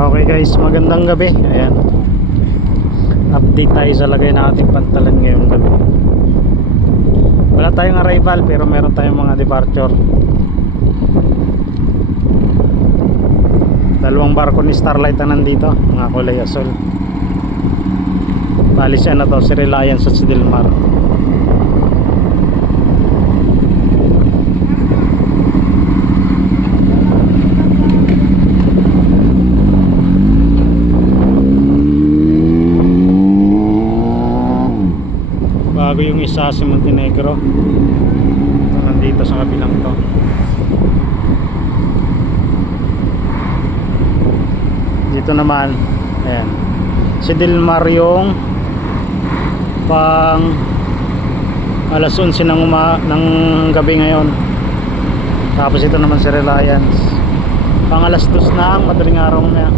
Okay guys, magandang gabi. Ayan. Update tayo sa lagay ng ating pantalan ngayong gabi. Wala tayong arrival pero meron tayong mga departure. Dalawang barko ni Starlight ang nandito, mga kulay asul. Bali siya na to, si Reliance at si Dilmar. Isa si Montenegro. Ito nandito sa kabilang to. Dito naman ayan. Si Dilmar yung pang alas 11 ng, uma, ng gabi ngayon. Tapos ito naman si Reliance. Pang alas 2 na ang madaling araw na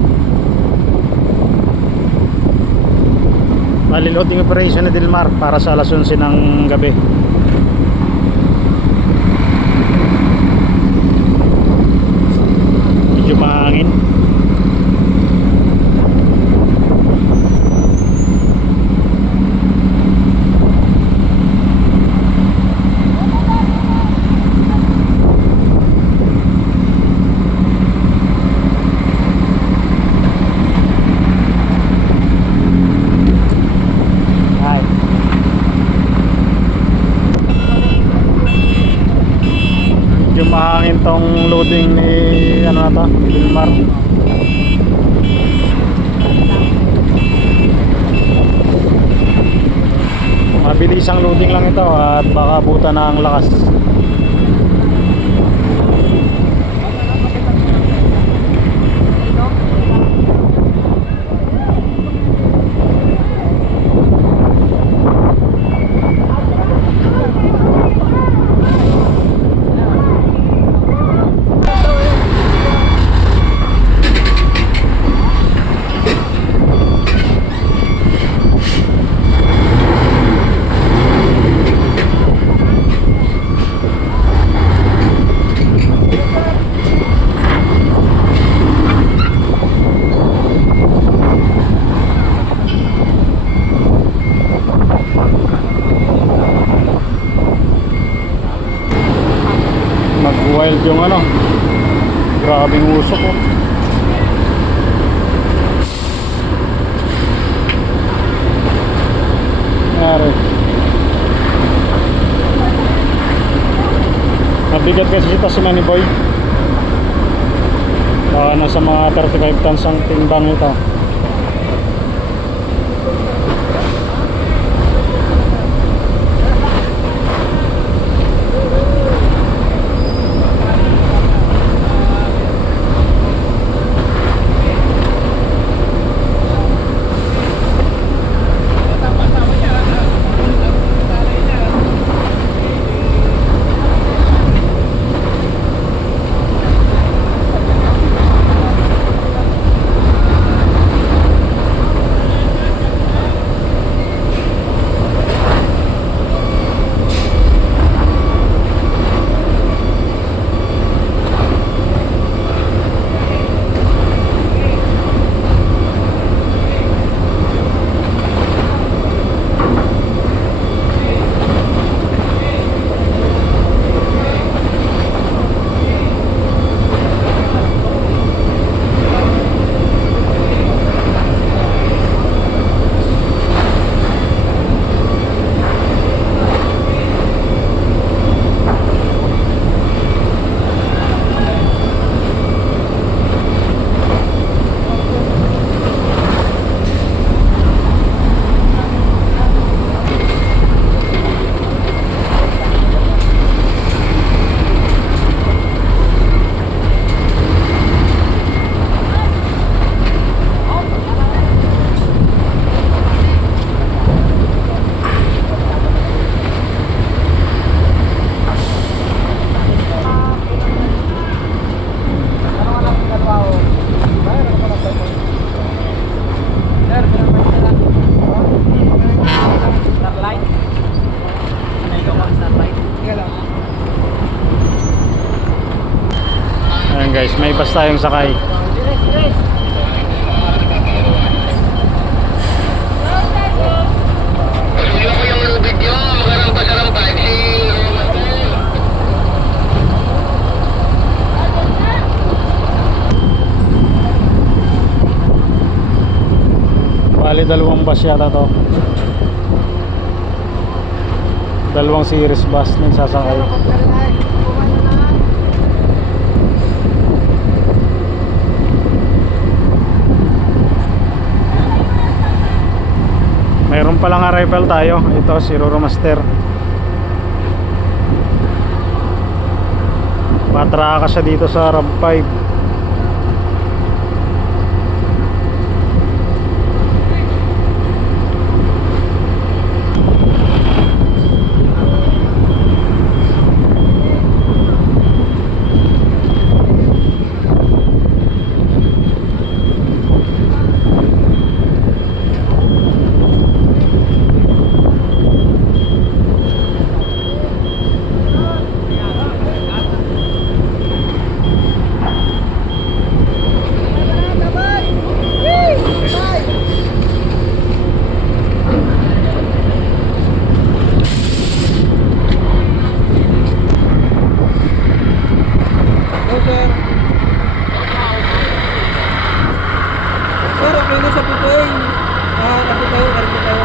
Bali loading operation ni Dilmar para sa alas 11 ng gabi. Loading ni ano na to, ni. Mabilis ang loading lang ito at baka buta na ang lakas. Mabigat kasi ito si Manny Boy. Baka nasa mga 35 tons ang timbang ito. guys. May bus tayong sakay. Bali dalawang bus yata to. Dalawang series bus nang sasakay. Mayroon palang arrival tayo. Ito si Roro Master. Matraka siya dito sa RAV 5. Hello, sir. Sir, okay na sa pupuin. Ah, kasi tayo, kasi tayo.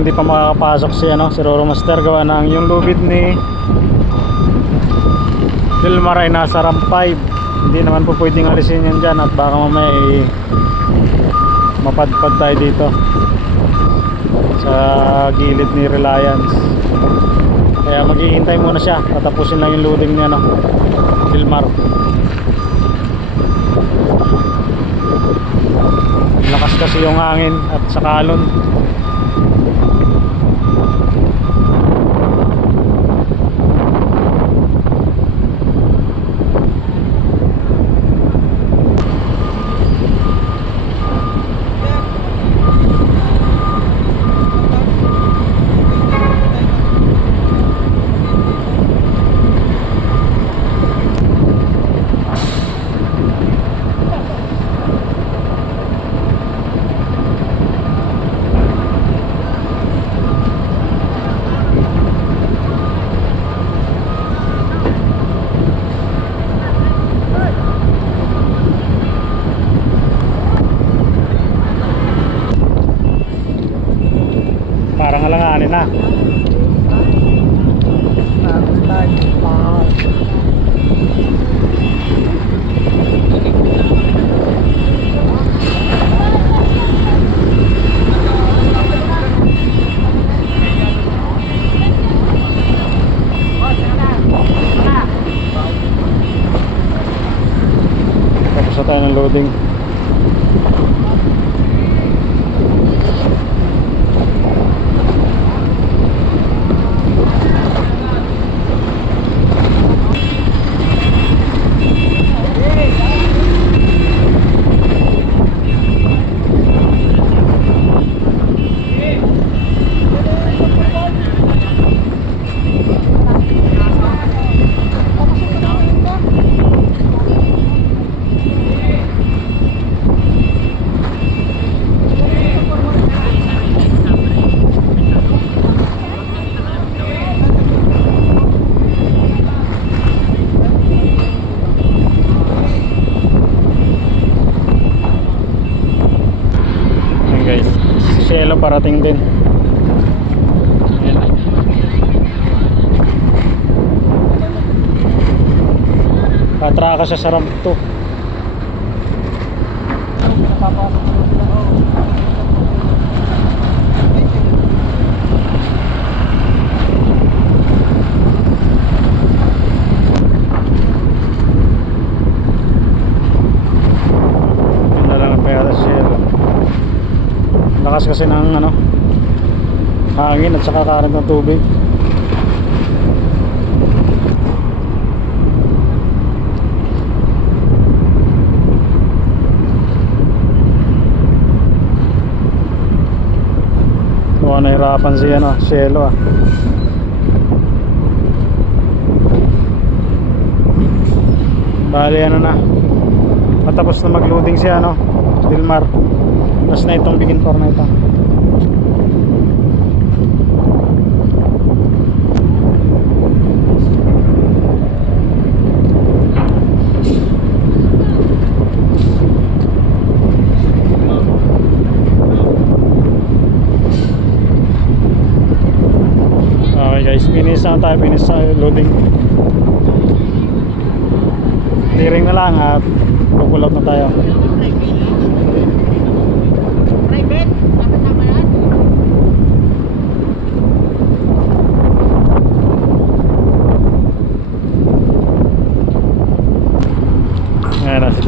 Hindi pa makakapasok si ano, si Roro Master gawa ng yung lubid ni Dilmar ay nasa ramp 5. Hindi naman po pwedeng alisin yan dyan at baka mamaya eh, mapadpad tayo dito sa gilid ni Reliance. Kaya maghihintay muna siya. Tatapusin lang yung loading niya no. Dilmar. Lakas kasi yung hangin at saka alon. Parang alanganin na. Tapos na tayo ng loading. Si Cielo parating din. Katraka sa ramp 2. Yun na lang ang pera si Cielo. Lakas kasi ng ano hangin at saka current ng tubig. Mukhang nahirapan si ano, Cielo ah. Bali ano na. Matapos na mag-loading si ano, Dilmar mas na itong bigin for na ito. Guys. Finish na tayo. Finish sa loading. Clearing na lang at pagulaw na tayo.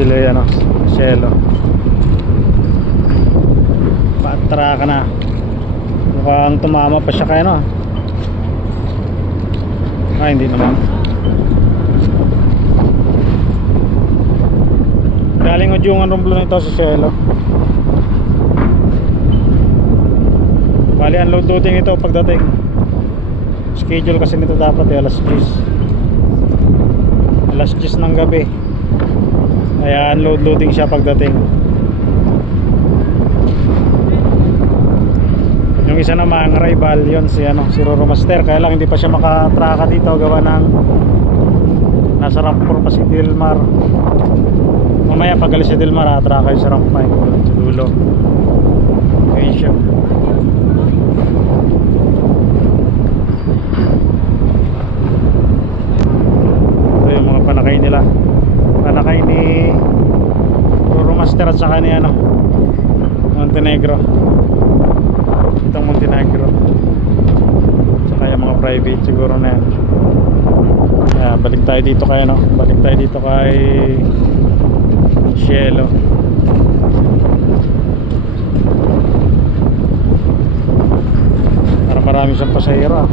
Ngayon na si Diloy, ano, Shelo. Patra ka na. Mukhang tumama pa siya kaya no. Ah, hindi naman. Galing udyungan rumblo nito si Shelo. Bali, unload loading ito pagdating. Schedule kasi nito dapat eh, alas 10. Alas 10 ng gabi. Kaya unload loading siya pagdating. Yung isa namang rival, yon si ano, si Roro Master. Kaya lang hindi pa siya makatraka dito gawa ng nasa Rampur pa si Dilmar. Mamaya pag alis si Dilmar, atraka yung sa Rampay doon sa dulo. Okay siya. Ito yung mga panakay nila. Panakay ni Roro Master at saka ni ano, Montenegro. Itong Montenegro. Saka private siguro na yan. Kaya balik tayo dito kay ano, balik tayo dito kay Cielo. Para marami siyang pasahero ah.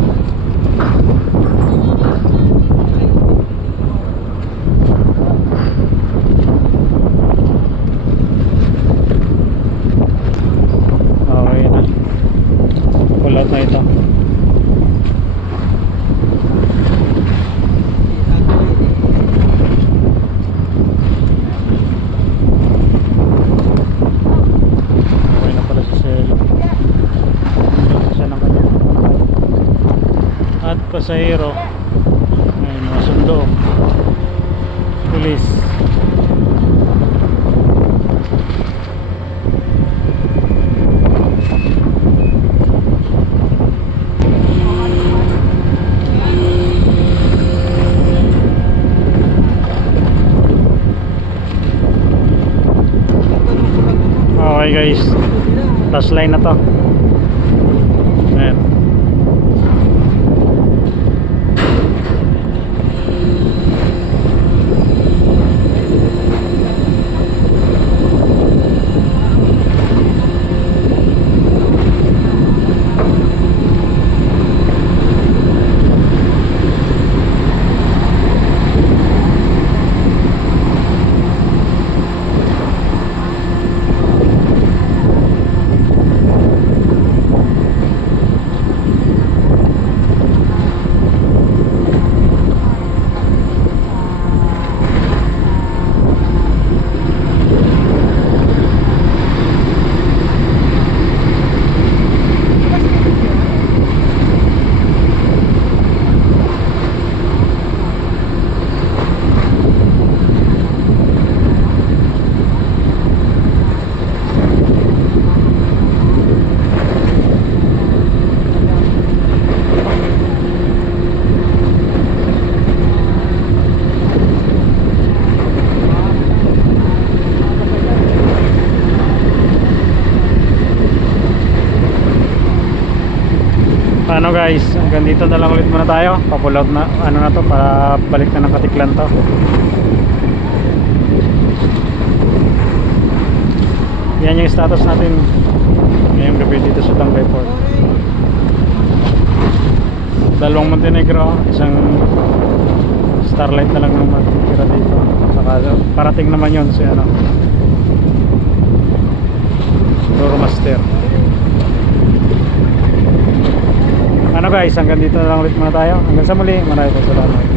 Okay na. Out na ito. Okay na pala si Sel. Dito siya ng kanyang panakay. At pasahero. Ngayon, mga sundo. Police. Okay guys. Last line na to. Ayan. Hanggang dito na lang ulit muna tayo. Papull out na, ano na to, para balik na ng katiklan to. Yan yung status natin ngayong gabi dito sa Tangkay Port. Dalawang Montenegro, isang Starlight na lang ang matitira dito. Saka parating naman yon si ano. Doro Master. Ano guys, hanggang dito na lang ulit muna tayo. Hanggang sa muli, maraming salamat.